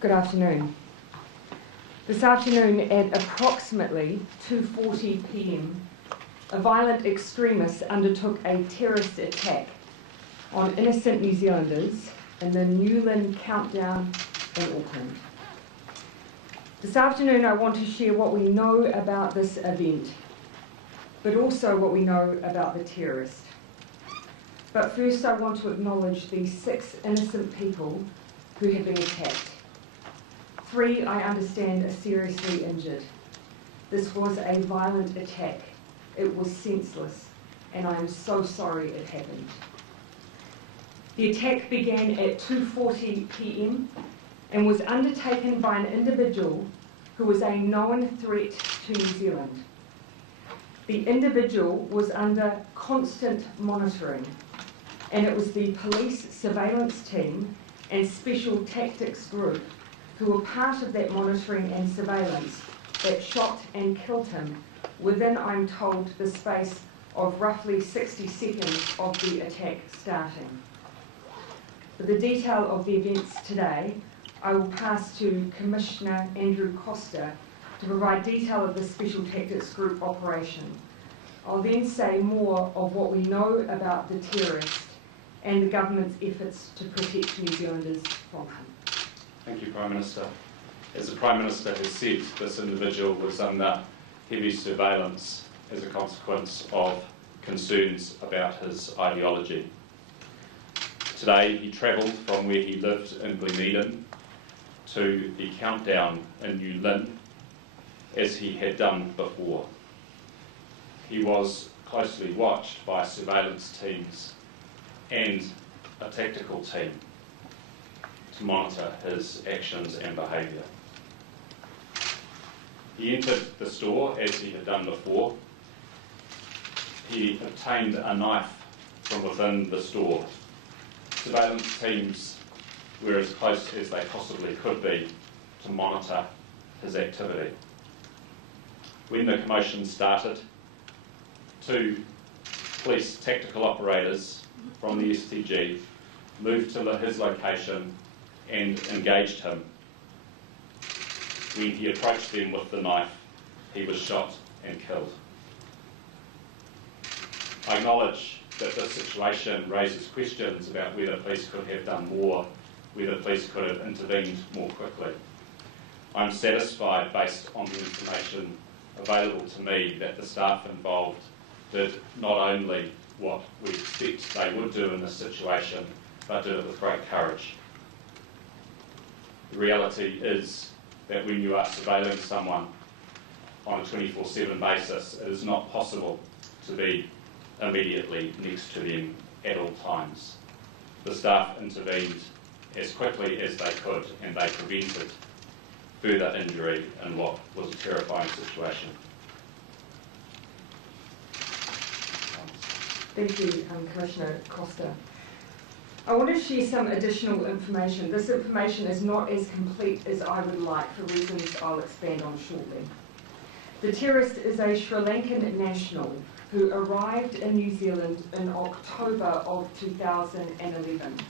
Good afternoon. This afternoon at approximately 2:40 p.m, a violent extremist undertook a terrorist attack on innocent New Zealanders in the Northland Countdown in Auckland. This afternoon I want to share what we know about this event, but also what we know about the terrorist. But first I want to acknowledge the 6 innocent people who have been attacked. 3, I understand, are seriously injured. This was a violent attack. It was senseless, and I am so sorry it happened. The attack began at 2:40 p.m. and was undertaken by an individual who was a known threat to New Zealand. The individual was under constant monitoring, and it was the police surveillance team and special tactics group who were part of that monitoring and surveillance that shot and killed him within, I'm told, the space of roughly 60 seconds of the attack starting. For the detail of the events today, I will pass to Commissioner Andrew Costa to provide detail of the Special Tactics Group operation. I'll then say more of what we know about the terrorist and the government's efforts to protect New Zealanders from him. Thank you, Prime Minister. As the Prime Minister has said, this individual was under heavy surveillance as a consequence of concerns about his ideology. Today he travelled from where he lived in Gleneden to the Countdown in New Lynn, as he had done before. He was closely watched by surveillance teams and a tactical team to monitor his actions and behaviour. He entered the store as he had done before. He obtained a knife from within the store. Surveillance teams were as close as they possibly could be to monitor his activity. When the commotion started, 2 police tactical operators from the STG moved to his location and engaged him. When he approached them with the knife, he was shot and killed. I acknowledge that this situation raises questions about whether police could have done more, whether police could have intervened more quickly. I'm satisfied, based on the information available to me, that the staff involved did not only what we expect they would do in this situation, but did it with great courage. The reality is that when you are surveilling someone on a 24/7 basis, it is not possible to be immediately next to them at all times. The staff intervened as quickly as they could, and they prevented further injury in what was a terrifying situation. Thank you, Commissioner Costa. I want to share some additional information. This information is not as complete as I would like, for reasons I'll expand on shortly. The terrorist is a Sri Lankan national who arrived in New Zealand in October of 2011.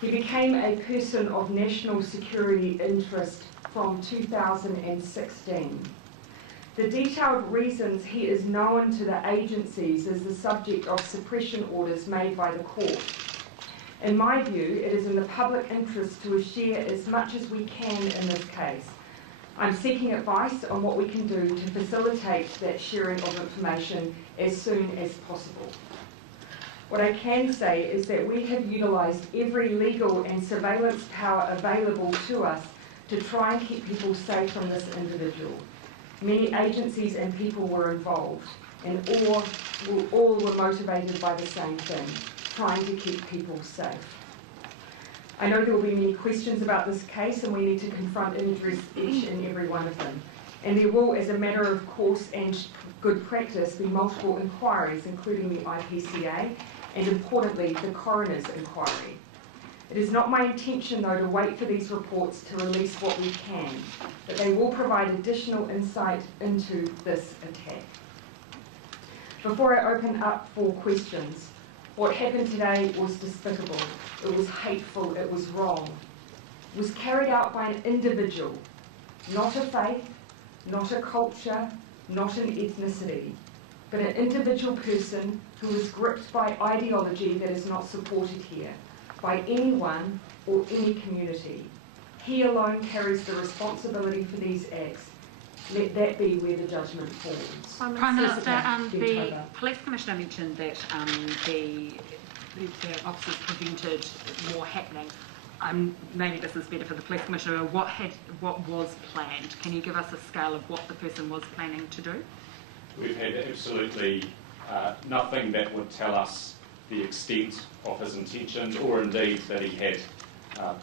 He became a person of national security interest from 2016. The detailed reasons he is known to the agencies is the subject of suppression orders made by the court. In my view, it is in the public interest to share as much as we can in this case. I'm seeking advice on what we can do to facilitate that sharing of information as soon as possible. What I can say is that we have utilised every legal and surveillance power available to us to try and keep people safe from this individual. Many agencies and people were involved, and all were motivated by the same thing: trying to keep people safe. I know there will be many questions about this case, and we need to confront and address each and every one of them. And there will, as a matter of course and good practice, be multiple inquiries, including the IPCA and, importantly, the coroner's inquiry. It is not my intention, though, to wait for these reports to release what we can, but they will provide additional insight into this attack. Before I open up for questions, what happened today was despicable, it was hateful, it was wrong. was carried out by an individual, not a faith, not a culture, not an ethnicity, but an individual person who was gripped by ideology that is not supported here by anyone or any community. He alone carries the responsibility for these acts. Let that be where the judgment falls. Prime Minister, the Police Commissioner mentioned that the officers prevented more happening. Maybe this is better for the Police Commissioner. What was planned? Can you give us a scale of what the person was planning to do? We've had absolutely nothing that would tell us the extent of his intentions, or indeed that he had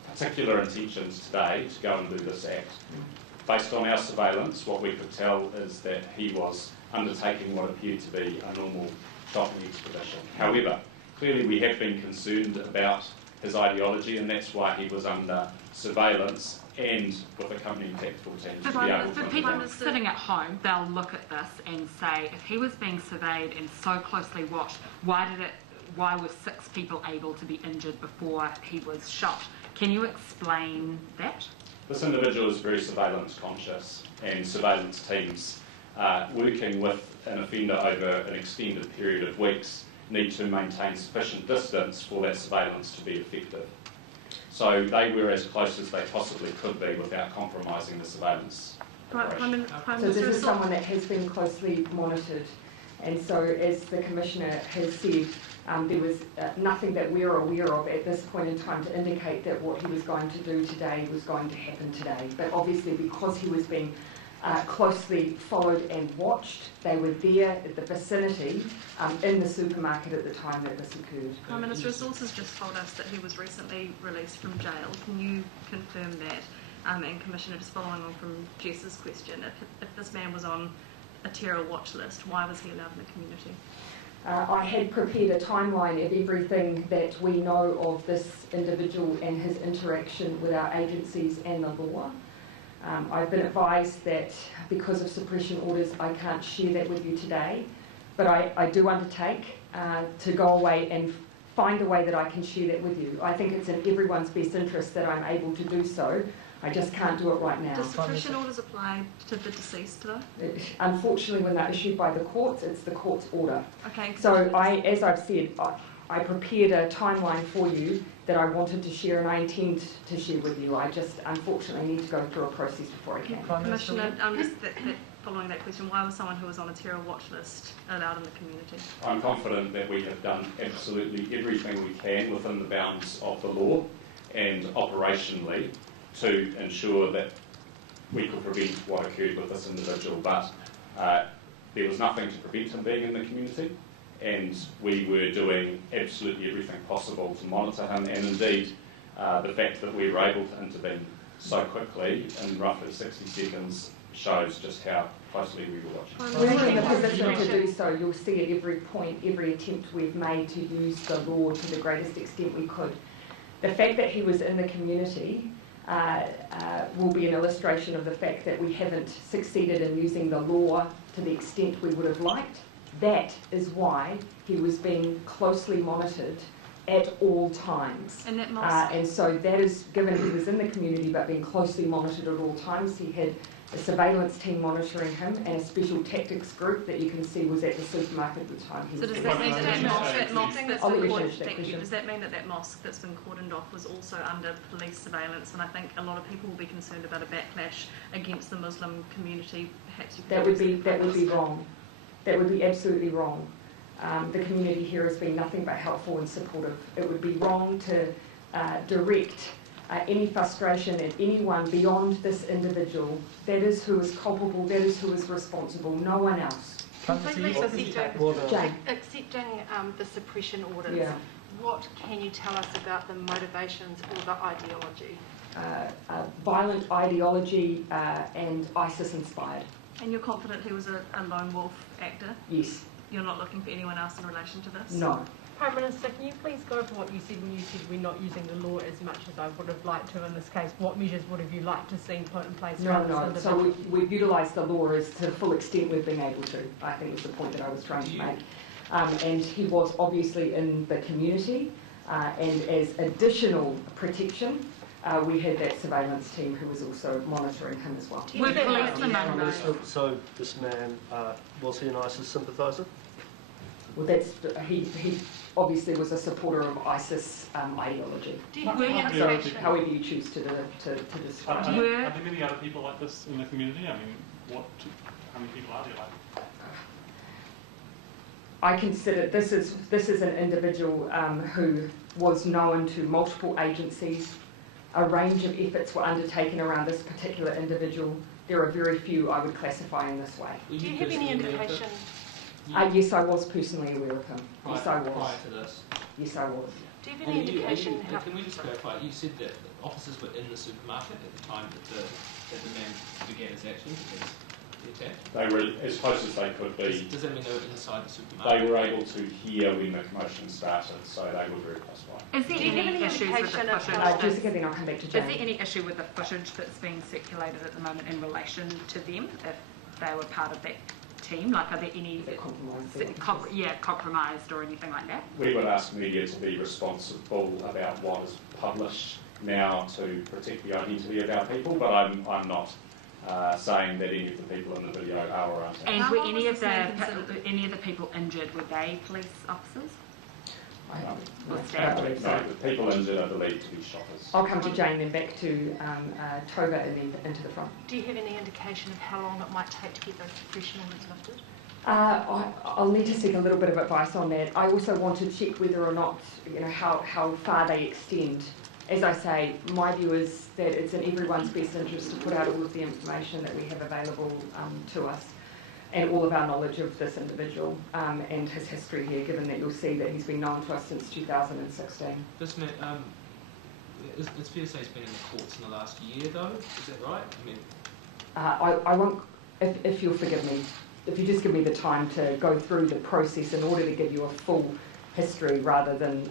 particular intentions today to go and do this act. Based on our surveillance, what we could tell is that he was undertaking what appeared to be a normal shopping expedition. However, clearly we have been concerned about his ideology, and that's why he was under surveillance and with accompanying tactical teams to be able for to people sitting at home, they'll look at this and say, if he was being surveyed and so closely watched, why were 6 people able to be injured before he was shot? Can you explain that? This individual is very surveillance conscious, and surveillance teams working with an offender over an extended period of weeks need to maintain sufficient distance for that surveillance to be effective. So they were as close as they possibly could be without compromising the surveillance. So this is someone that has been closely monitored, and so as the Commissioner has said, there was nothing that we're aware of at this point in time to indicate that what he was going to do today was going to happen today. But obviously, because he was being closely followed and watched, they were there at the vicinity in the supermarket at the time that this occurred. Prime Minister, sources just told us that he was recently released from jail. Can you confirm that? And Commissioner, just following on from Jess's question, if this man was on a terror watch list, why was he allowed in the community? I had prepared a timeline of everything that we know of this individual and his interaction with our agencies and the law. I've been advised that because of suppression orders I can't share that with you today, but I do undertake to go away and find a way that I can share that with you. I think it's in everyone's best interest that I'm able to do so. I just can't do it right now. Do suppression orders apply to the deceased though? Unfortunately, when they're issued by the courts, it's the court's order. Okay. So as I've said, I prepared a timeline for you that I wanted to share, and I intend to share with you. I just unfortunately need to go through a process before I can. Commissioner, following that question, why was someone who was on a terror watch list allowed in the community? I'm confident that we have done absolutely everything we can within the bounds of the law and operationally to ensure that we could prevent what occurred with this individual, but there was nothing to prevent him being in the community, and we were doing absolutely everything possible to monitor him, and indeed the fact that we were able to intervene so quickly in roughly 60 seconds shows just how closely we were watching. We were in the position to do so. You'll see at every point, every attempt we've made to use the law to the greatest extent we could. The fact that he was in the community will be an illustration of the fact that we haven't succeeded in using the law to the extent we would have liked. That is why he was being closely monitored at all times. And that mosque? And so that is, given he was in the community but being closely monitored at all times, he had a surveillance team monitoring him and a special tactics group that you can see was at the supermarket at the time. So does that mean that that mosque that's I'll let been you cordoned, finish that thank you, question. does that mean that that mosque that's been cordoned off was also under police surveillance? And I think a lot of people will be concerned about a backlash against the Muslim community. Perhaps you could that would be wrong. That would be absolutely wrong. The community here has been nothing but helpful and supportive. It would be wrong to direct any frustration at anyone beyond this individual. That is who is culpable, that is who is responsible, no one else. Completely Jane. accepting the suppression orders, Yeah. what can you tell us about the motivations or the ideology? Violent ideology and ISIS inspired. And you're confident he was a lone wolf actor? Yes. You're not looking for anyone else in relation to this? No. Prime Minister, can you please go over what you said when you said we're not using the law as much as I would have liked to in this case? What measures would have you liked to see put in place? No. So we've utilised the law as to the full extent we've been able to, I think was the point that I was trying to make. And he was obviously in the community, and as additional protection, we had that surveillance team who was also monitoring him as well. Were policemen know? So this man, was he an ISIS sympathiser? Well, he obviously was a supporter of ISIS ideology. So however you choose to describe it. Are there many other people like this in the community? I mean, how many people are there like that? I consider this is an individual who was known to multiple agencies. A range of efforts were undertaken around this particular individual. There are very few I would classify in this way. Do you have any indication? Yes, I was personally aware of him. Yes, I was. Prior to this. Yes, I was. Do you have any indication? Can we just clarify? You said that the officers were in the supermarket at the time that the man began his actions against the attack? They were as close as they could be. Does that mean they were inside the supermarket? They were able to hear when the commotion started, so they were very close by. Is there any issues with the footage? Jessica, then I'll come back to Jane. Is there any issue with the footage that's being circulated at the moment in relation to them, if they were part of that team? Like, are there any compromised or anything like that? We would ask media to be responsible about what is published now to protect the identity of our people, but I'm not saying that any of the people in the video are or aren't. And were any of the people injured? Were they police officers? No, the people injured are believed to be shoppers. I'll come to Jane, then back to Tova, and then into the front. Do you have any indication of how long it might take to get those suppression orders lifted? I'll need to seek a little bit of advice on that. I also want to check whether or not, how far they extend. As I say, my view is that it's in everyone's best interest to put out all of the information that we have available to us, and all of our knowledge of this individual and his history here, given that you'll see that he's been known to us since 2016. This man, it's fair to say he's been in the courts in the last year, though. Is that right? I mean, I won't, if you'll forgive me, if you just give me the time to go through the process in order to give you a full history rather than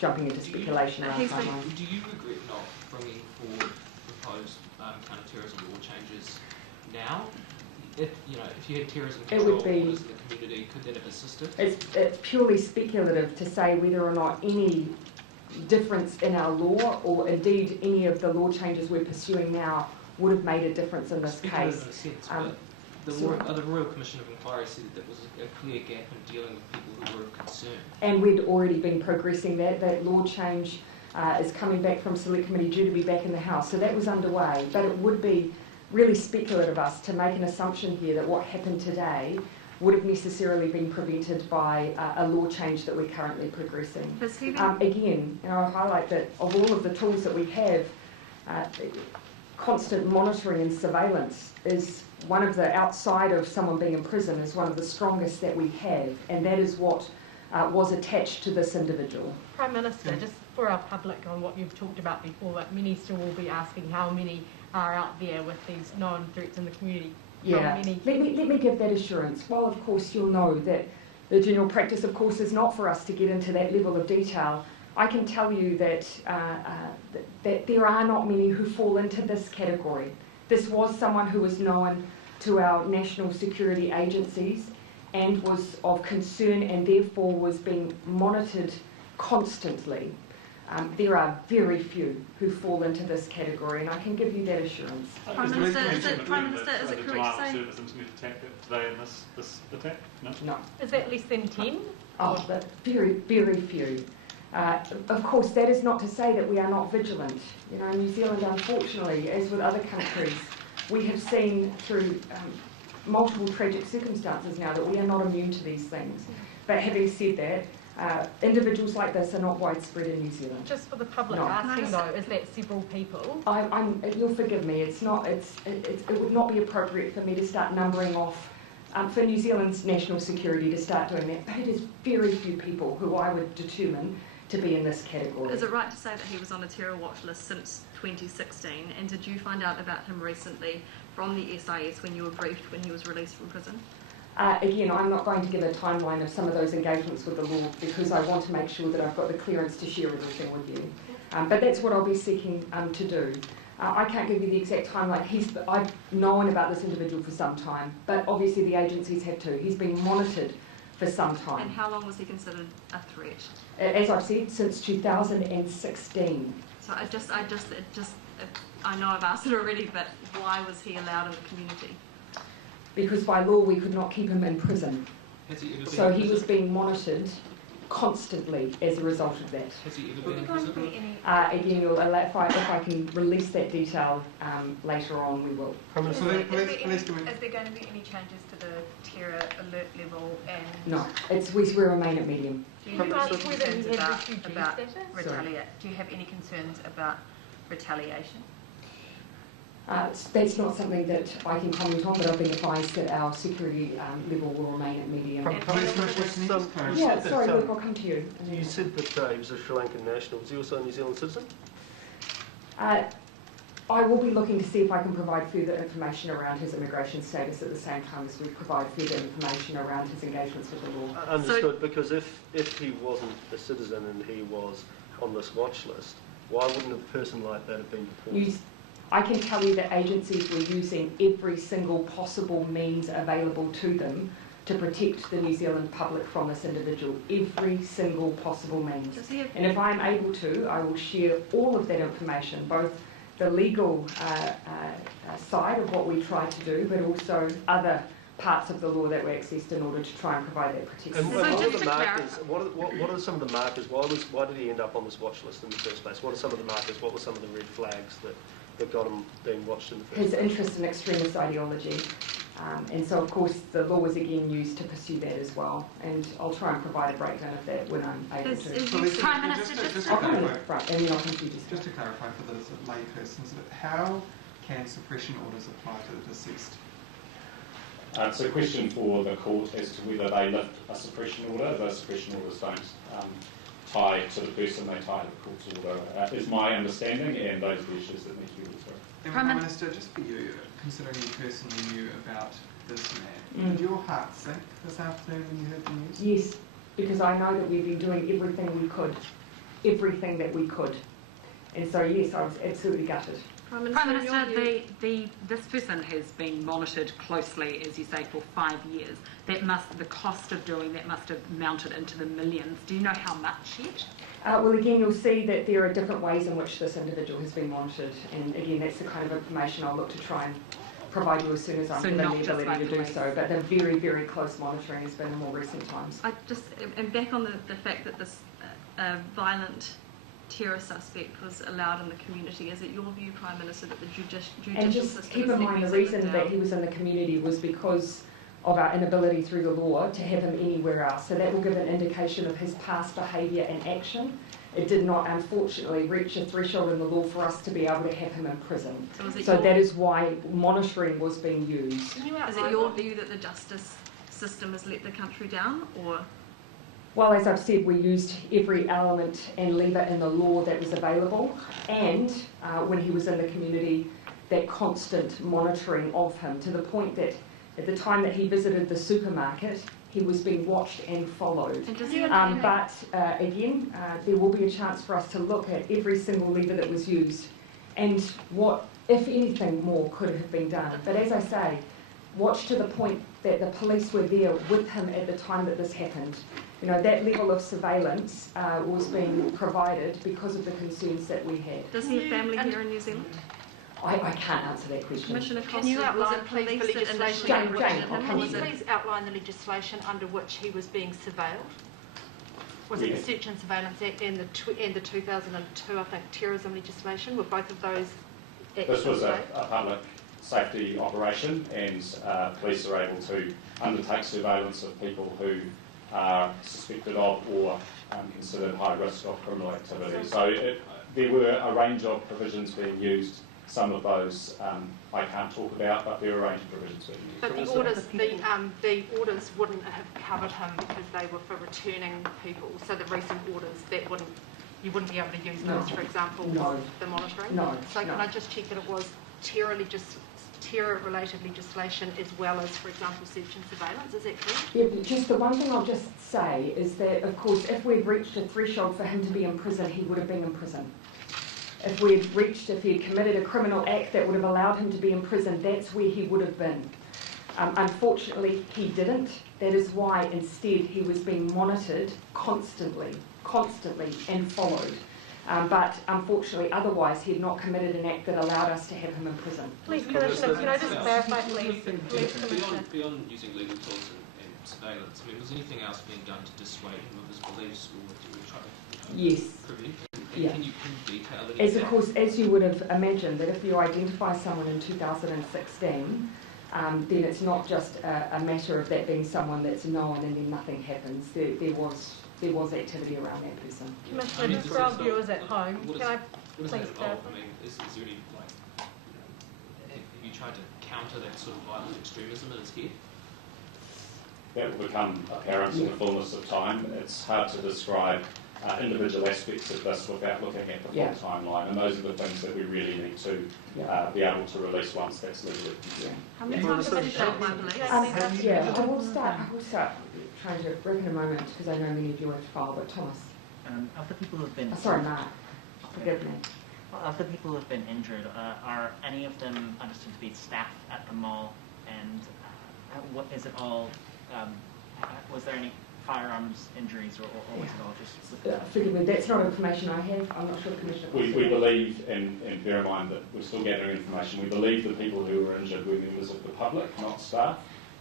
jumping into speculation around timeline. Do you regret not bringing forward proposed counter-terrorism law changes now? If you had terrorism control orders in the community, could that have assisted? It's purely speculative to say whether or not any difference in our law, or indeed any of the law changes we're pursuing now, would have made a difference in this case. In a sense, but the Royal Commission of Inquiry said that there was a clear gap in dealing with people who were of concern. And we'd already been progressing that. That law change is coming back from Select Committee, due to be back in the House. So that was underway, but it would be really speculative of us to make an assumption here that what happened today would have necessarily been prevented by a law change that we're currently progressing. Again, I'll highlight that of all of the tools that we have, constant monitoring and surveillance is one of the, outside of someone being in prison, is one of the strongest that we have, and that is what was attached to this individual. Prime Minister, just for our public on what you've talked about before, that many still will be asking how many are out there with these known threats in the community. Yeah, let me give that assurance. While of course you'll know that the general practice of course is not for us to get into that level of detail, I can tell you that, that there are not many who fall into this category. This was someone who was known to our national security agencies and was of concern, and therefore was being monitored constantly. There are very few who fall into this category, and I can give you that assurance. Prime Minister, is it correct to say? Service internet attack today in this attack? No. Is that less than 10? Oh, but very, very few. Of course, that is not to say that we are not vigilant. New Zealand, unfortunately, as with other countries, we have seen through multiple tragic circumstances now that we are not immune to these things. But having said that, individuals like this are not widespread in New Zealand. Just for the public asking though, is that several people? You'll forgive me. It would not be appropriate for me to start numbering off for New Zealand's national security to start doing that. But it is very few people who I would determine to be in this category. Is it right to say that he was on a terror watch list since 2016? And did you find out about him recently from the SIS when you were briefed when he was released from prison? Again, I'm not going to give a timeline of some of those engagements with the law because I want to make sure that I've got the clearance to share everything with you. But that's what I'll be seeking to do. I can't give you the exact timeline. I've known about this individual for some time, but obviously the agencies have too. He's been monitored for some time. And how long was he considered a threat? As I've said, since 2016. So I know I've asked it already, but why was he allowed in the community? Because by law we could not keep him in prison. Has he ever been So in he prison? was being monitored constantly as a result of that. Has he ever been in prison? Again, if I can release that detail later on, we will. Is there going to be any changes to the terror alert level and No, we remain at medium. do you have any Whether he concerns had about refugee status? do you have any concerns about retaliation? That's not something that I can comment on, but I've been advised that our security level will remain at medium. Yeah, sorry, Luke, I'll come to you. You said that he was a Sri Lankan national. Was he also a New Zealand citizen? I will be looking to see if I can provide further information around his immigration status at the same time as we provide further information around his engagements with the law. Understood, because if he wasn't a citizen and he was on this watch list, why wouldn't a person like that have been deported? I can tell you that agencies were using every single possible means available to them to protect the New Zealand public from this individual. Every single possible means. And if I'm able to, I will share all of that information, both the legal side of what we try to do, but also other parts of the law that were accessed in order to try and provide that protection. And what are the markers? What are some of the markers? Why did he end up on this watch list in the first place? What are some of the markers? What were some of the red flags that got him being watched in the first place? His interest in extremist ideology. And so, of course, the law was again used to pursue that as well. And I'll try and provide a breakdown of that when I'm able to. Prime Minister, just I'll come in, right, and then I'll come to you. Just to clarify for the sort of laypersons, how can suppression orders apply to the deceased? It's a question for the court as to whether they lift a suppression order. The suppression orders don't tie to the person, they tie to the court's order, is my understanding, and those are the issues that need to be worked through. And Prime Minister, just for you, considering you personally knew about this man, did your heart sink this afternoon when you heard the news? Yes, because I know that we've been doing everything we could, everything that we could. And so, yes, I was absolutely gutted. Prime Minister, this person has been monitored closely, as you say, for 5 years. The cost of doing that must have mounted into the millions. Do you know how much yet? Well, again, you'll see that there are different ways in which this individual has been monitored. And again, that's the kind of information I'll look to try and provide you as soon as I'm given the ability to do so. But the very, very close monitoring has been in more recent times. And back on the fact that this violent terror suspect was allowed in the community. Is it your view, Prime Minister, that the judicial and just system keep in mind the reason that he was in the community was because of our inability through the law to have him anywhere else. So that will give an indication of his past behaviour and action. It did not, unfortunately, reach a threshold in the law for us to be able to have him in prison. So that is why monitoring was being used. Is it your view that the justice system has let the country down, or...? Well, as I've said, we used every element and lever in the law that was available, and when he was in the community, that constant monitoring of him, to the point that at the time that he visited the supermarket, he was being watched and followed. But again, there will be a chance for us to look at every single lever that was used and what, if anything, more could have been done. But as I say, watch to the point that the police were there with him at the time that this happened. You know, that level of surveillance was being provided because of the concerns that we had. Does he have family here in New Zealand? I can't answer that question. Commissioner Costa, can you outline, please, the legislation? Can you please outline the legislation under which he was being surveilled? Was it the Search and Surveillance Act and the 2002, I think, terrorism legislation? Were both of those acts? This was a public safety operation, and police are able to undertake surveillance of people who are suspected of or considered high risk of criminal activity. So there were a range of provisions being used. Some of those I can't talk about, but there are a range of provisions being used. But the orders wouldn't have covered him because they were for returning people. So the recent orders, you wouldn't be able to use those, for example, with the monitoring? No. So can I just check that it was terror-related legislation as well as, for example, search and surveillance? Is that correct? Yeah, but just the one thing I'll just say is that, of course, if we'd reached a threshold for him to be in prison, he would have been in prison. If he had committed a criminal act that would have allowed him to be in prison, that's where he would have been. Unfortunately, he didn't. That is why, instead, he was being monitored constantly, and followed. But unfortunately, otherwise, he had not committed an act that allowed us to have him in prison. Please, Commissioner, can I just clarify, please? Please, Commissioner. Beyond using legal tools and surveillance, I mean, was anything else being done to dissuade him of his beliefs, or to try to Yes. prevent? Yeah. Can you detail it? As of course, as you would have imagined, that if you identify someone in 2016, then it's not just a matter of that being someone that's known and then nothing happens. There was activity around that person. Commissioner, just for our viewers at home, What can I does please that involve? clarify? I mean, is there any, like, have you tried to counter that sort of violent extremism in his head? That will become apparent in the fullness of time. It's hard to describe individual aspects of this without looking at the full timeline, and those are the things that we really need to be able to release once that's legally complete. How many times have you shot my beliefs? I will start trying to wrap in a moment because I know many of you have to file, but Thomas. Of the people who have been... Oh, sorry, Mark. Forgive me. Of the people who have been injured, are any of them understood to be staff at the mall? And what is it all... was there any firearms injuries, or was it all just... Forgive me, that's not information I have. I'm not sure the Commissioner... We believe, and bear in mind that we're still gathering information, we believe the people who were injured were members of the public, not staff,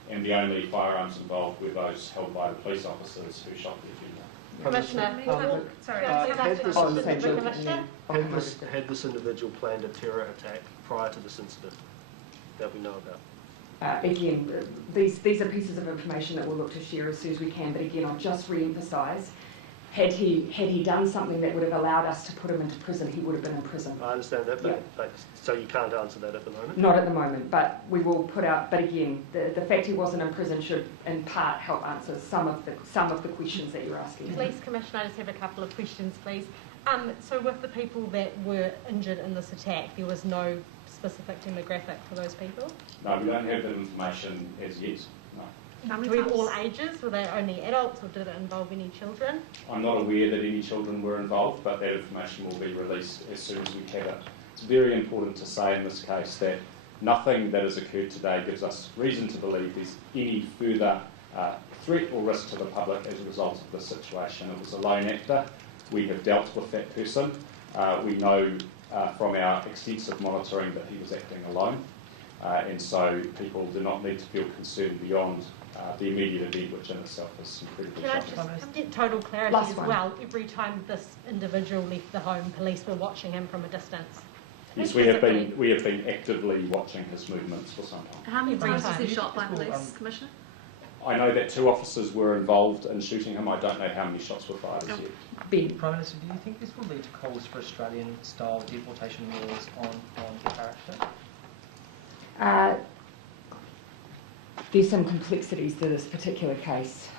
and the only firearms involved were those held by the police officers who shot the offender. Commissioner, Sorry. Had this individual planned a terror attack prior to this incident that we know about? Again, these are pieces of information that we'll look to share as soon as we can, but again, I'll just re-emphasise, had he done something that would have allowed us to put him into prison, he would have been in prison. I understand that, but so you can't answer that at the moment? Not at the moment, but we will put out, but again, the fact he wasn't in prison should in part help answer some of the questions that you're asking. Please, Commissioner, I just have a couple of questions, please. So with the people that were injured in this attack, there was no specific demographic for those people? No, we don't have that information as yet, no. Do we have all ages? Were they only adults, or did it involve any children? I'm not aware that any children were involved, but that information will be released as soon as we have it. It's very important to say in this case that nothing that has occurred today gives us reason to believe there's any further threat or risk to the public as a result of this situation. It was a lone actor. We have dealt with that person. We know from our extensive monitoring that he was acting alone, and so people do not need to feel concerned beyond the immediate event, which in itself is incredibly shocking. Can I just get total clarity as well? Every time this individual left the home, police were watching him from a distance? Yes, we have been actively watching his movements for some time. How many times was he shot by police, Commissioner? I know that 2 officers were involved in shooting him. I don't know how many shots were fired as yet. Ben. Prime Minister, do you think this will lead to calls for Australian-style deportation laws on character? There's some complexities to this particular case,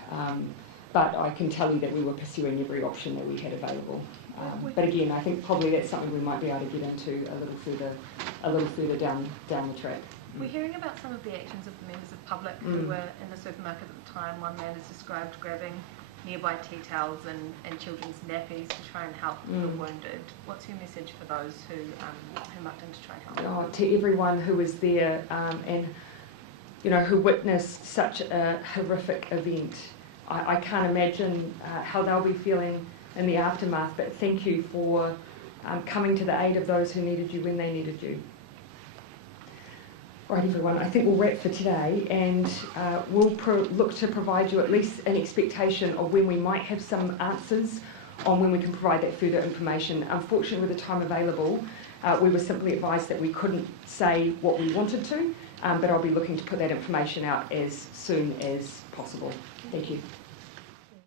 but I can tell you that we were pursuing every option that we had available. But again, I think probably that's something we might be able to get into a little further down the track. We're hearing about some of the actions of the members of public who were in the supermarket at the time. One man is described grabbing nearby tea towels and children's nappies to try and help the wounded. What's your message for those who mucked in to try and help? To everyone who was there and who witnessed such a horrific event, I can't imagine how they'll be feeling in the aftermath. But thank you for coming to the aid of those who needed you when they needed you. Right, everyone, I think we'll wrap for today, and we'll look to provide you at least an expectation of when we might have some answers on when we can provide that further information. Unfortunately, with the time available, we were simply advised that we couldn't say what we wanted to, but I'll be looking to put that information out as soon as possible. Thank you.